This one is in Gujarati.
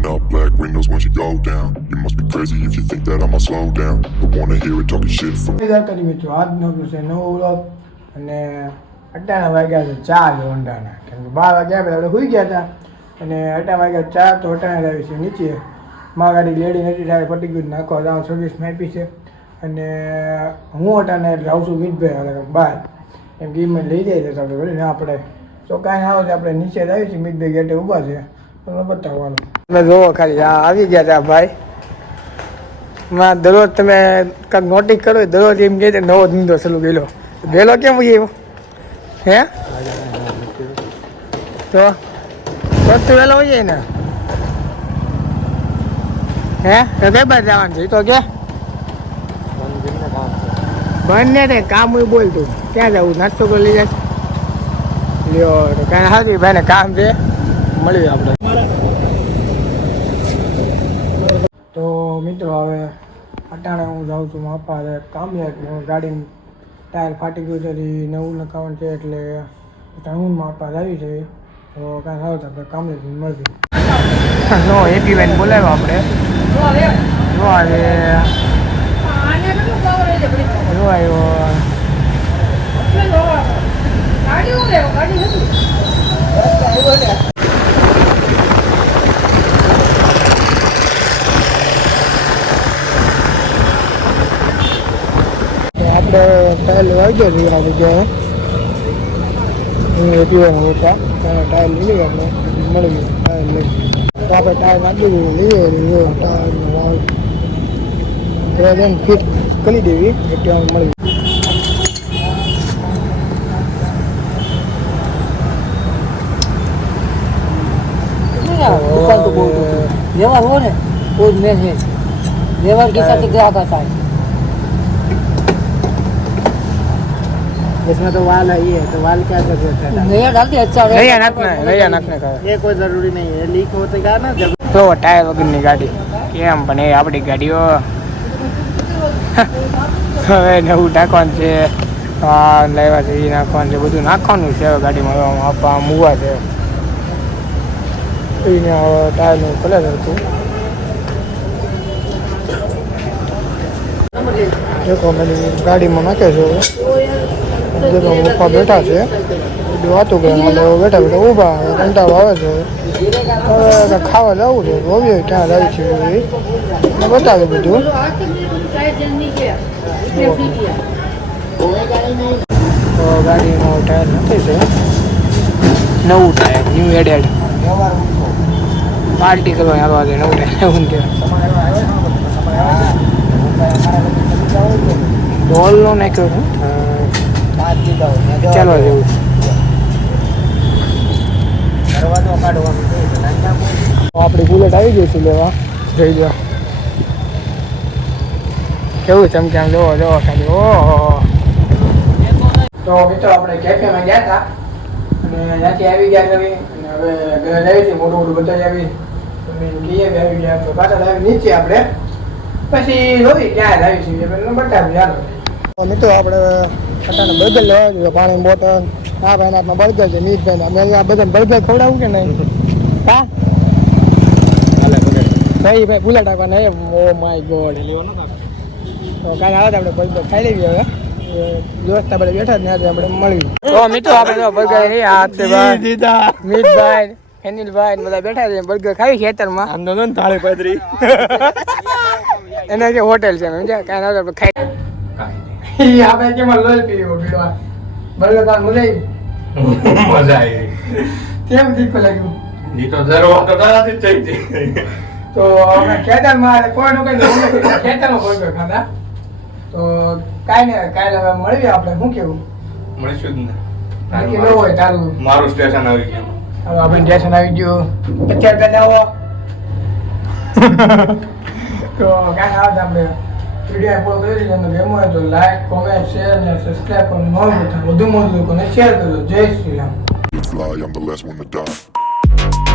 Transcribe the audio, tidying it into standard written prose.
Rolling up black windows once you go down. You must be crazy if you think that I'ma slow down. Don't wanna hear it talking shit from કરી મિત્રો આજનો છે નવો વ્લોગ અને અટાણા વાગ્યા છે 4 ઘંટાના કેમ કે 12 વાગ્યા આપણે સુઈ ગયા હતા અને અટા વાગ્યા 4 તો અટાણા લાવી છે નીચે માં ગાડી લેડી નથી ડાયર ફટી ગયું નાખવા જાઉં સર્વિસ આપી છે અને હું અટાણા એટલે આવું છું મિતભાઈ બહાર એમ કે મને લઈ જાય છે આપણે ઘરે ના પડે તો કાંઈ આવે છે આપણે નીચે જ આવી છીએ મિતભાઈ ગેટે ઊભા છે તમને બતાવવાનું તમે જોવો ખાલી આ આવી ગયા હતા ભાઈ માં દરરોજ તમે કાંઈક નોટિસ કરો દરરોજ એમ કહે છે નવો ધંધો ચાલુ ગયેલો ગયેલો કેમ ગયો હે તો વહેલો હોય જાય ને હે તો કઈ બાજુ જવાનું છે તો કે બંને ને કામ હોય બોલતું ક્યાં જવું નાસ્તો કરી લઈ જાય લ્યો તો કાંઈ સારી ભાઈને કામ છે મળીએ આપણે તો મિત્રો હવે અટાણે હું જાઉં છું માપા કામ લે ગાડીનું ટાયર ફાટી ગયું છે નવું નખાવાનું છે એટલે હું માપા લાવી છે તો કાંઈ સારું આપણે કામ લે મળશે નો હેપી બેન બોલાવ્યો આપણે જો આજે જો આવ્યો આપણે ટાયર લેવા આવી ગયા છીએ આ જગ્યાએ પીવાનું હતા ત્યારે ટાયર લઈ લઈએ આપણે મળી ગયું ટાયર લઈ તો આપણે ટાયર નાખી દઈએ લઈએ ટાયરનો વાલ ફિટ કરી દેવી એટલે મળી दुकान तो बोल व्यवहार हो ने वो मेन है व्यवहार के साथ ग्राहक आता है इसमें तो वाल है ये तो वाल क्या कर देता है नया डाल दिया अच्छा नया नाखने का ये कोई जरूरी नहीं है लीक होते का ना जब તો ટાયર વગરની ગાડી કેમ પણ એ આપણી ગાડીઓ હવે નવું નાખવાનું છે આ લાવ્યા છે એ નાખવાનું છે બધું નાખવાનું છે હવે ગાડીમાં આપવા મૂવા છે એને ટાયરનું કલર હતું દેખો મેં ગાડીમાં નાખે છે દેખો પપ્પા બેઠા છે બધું વાતું કરે એટલે બેઠા બેઠા ઊભા કંટાળો આવે છે હવે ખાવા જવું છે જોવીએ ક્યાં જાય છે એ બતાવે બધું તો ગાડીનું ટાયર નથી છે નવું ટાયર ન્યૂ એડેડ પાર્ટી કરવા આવવા દે નવું ટાયર એવું કે ડોલનો નાખ્યો છે ચાલો જેવું આપણી બુલેટ આવી ગઈ છે લેવા જઈ જાઓ કેવું ચમકે આમ જોવો જોવો ખાલી ઓહો તો મિત્રો આપણે કેફેમાં ગયા હતા અને ત્યાંથી આવી ગયા કરી અને હવે ઘરે આવી છે મોટું મોટું બતાવી આવી કહીએ આવી ગયા તો પાછા આવી નીચે આપણે પછી જોઈ ક્યાં આવી છીએ બતાવી ચાલો મિત્રો આપણે અટાણે બર્ગર લેવા જોઈએ પાણી બોટલ હા ભાઈ આપણા બર્ગર છે નીતભાઈ અમે અહીંયા બધા બર્ગર ખવડાવું કે નહીં હા ભાઈ ભાઈ ભૂલા ટાકવાના ઓ માય ગોડ તો કાંઈ આવે આપણે બર્ગર ખાઈ લેવી હવે દોસ્ત આપણે બેઠા જ ને આજે આપણે મળવી તો મિત્રો આપણે બર્ગર મીતભાઈ અનિલભાઈ બધા બેઠા છે બર્ગર ખાવી ખેતરમાં આમ તો થાળી પધરી એના જે હોટેલ છે સમજ્યા કાંઈ ના આપણે ખાઈ આપણે કેમાં લોલ પીવો પીવા બર્ગર ખાવા મજા આવી કેમ તીખું લાગ્યું ઈ તો જરૂર તો તારાથી જ થઈ તો અમે ખેતરમાં કોઈ નું કઈ ખેતરમાં બર્ગર ખાધા તો કાંઈ ને કાલે હવે મળીએ આપણે શું કેવું મળીશું જ ને બાકી ન હોય તારું મારું સ્ટેશન આવી ગયું હવે આપણે સ્ટેશન આવી ગયું અત્યારે પહેલા આવો તો કાંઈ આવે આપણે વિડીયો પૂરો કરી દીધો ગેમ હોય તો લાઈક કોમેન્ટ શેર અને સબસ્ક્રાઈબ કરવાનું ન ભૂલતા વધુમાં વધુ લોકોને શેર કરજો જય Shri Ram you fly, I'm the last one to die.